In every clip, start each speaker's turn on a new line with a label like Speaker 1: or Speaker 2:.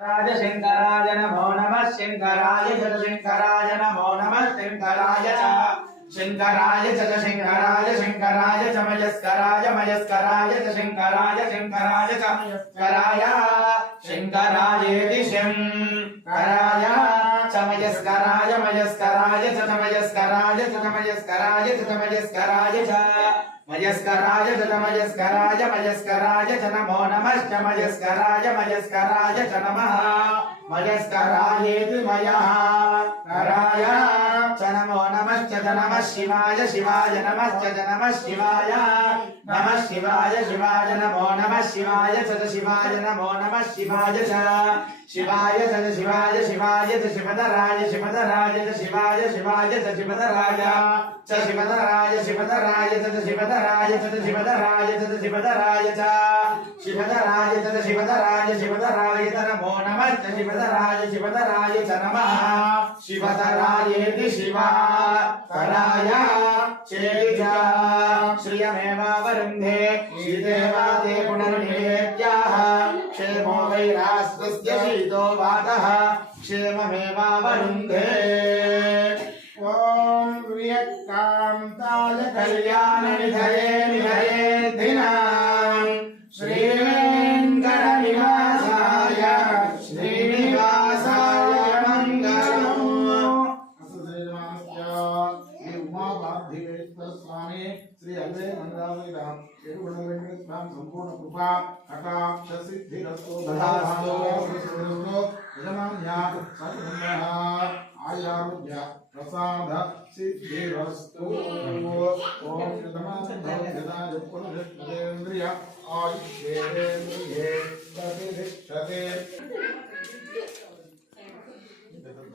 Speaker 1: శంకరాయ నమో నమ శంకరాయ జగశంకరాయ నమో నమ శంకరాయ శంకరాయ జగశంకరాయ శంకరాయ చ మయస్కరాయ మయస్కరాయ చ శంకరాయ శంకరాయ చ మయస్కరాయ శంకరాయేతి సమయస్కరాయ మయస్కరాయ చమయస్కరాయ చమయస్కరాయ చమయస్కరాయ చ మయస్కరాయ జగమయస్కరాయ మయస్కరాయ చ నమో నమశ్చ మయస్కరాయ మయస్కరాయ చ నమ మయస్కరాయేతి మయ నారాయణ नमः शिवाय शिवाय नमश्च च नमः शिवाय नमः शिवाय शिवाय नमो नमः शिवाय च च शिवाय नमो नमः शिवाय च शिवाय च च शिवाय शिवाय च शिवधराय शिवधराय च शिवाय शिवाय च शिवधराय च शिवधराय शिवधराय च च शिवधराय च च शिवधराय च च शिवधराय च शिवधराय च शिवधराय शिवधराय च नमो नमः च शिवधराय शिवधराय च नमः। शिवधरायेति शिवा। कराय चेति श्रियमेवावरुन्धे श्रीदेवादे पुनर्निवेद्याः। क्षेमो वैरास्वस्य शीतो वातः। क्षेममेवावरुन्धे
Speaker 2: ॐ प्रियकान्ताय
Speaker 1: कल्याणनिधये निधये दिनाम् संपूर्ण कृपा अकाक्ष
Speaker 2: सिद्धिरस्तु दधास्तु सिद्धिरस्तु यजमान्या सर्वमः आयारुभ्य प्रसाद सिद्धिरस्तु ओम यजमान भवत्यदाय पुनरुत्पदेन्द्रिय आयुष्येन्द्रिये
Speaker 1: प्रतिष्ठते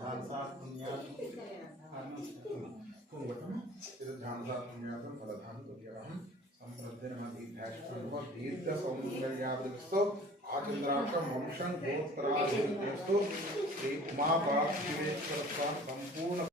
Speaker 2: ध्यान साथ पुण्यात्म फलधाम को दिया। हम పునరుద్ధేంద్రియ ఆయుష్యేంద్రియే ప్రతిష్టతే దీర్ఘసౌందర్యాభిస్తు ఆచంద్రాక్షం వంశం గోత్రాభిస్తు శ్రీ ఉమాపాశ్వేశ్వర సంపూర్ణ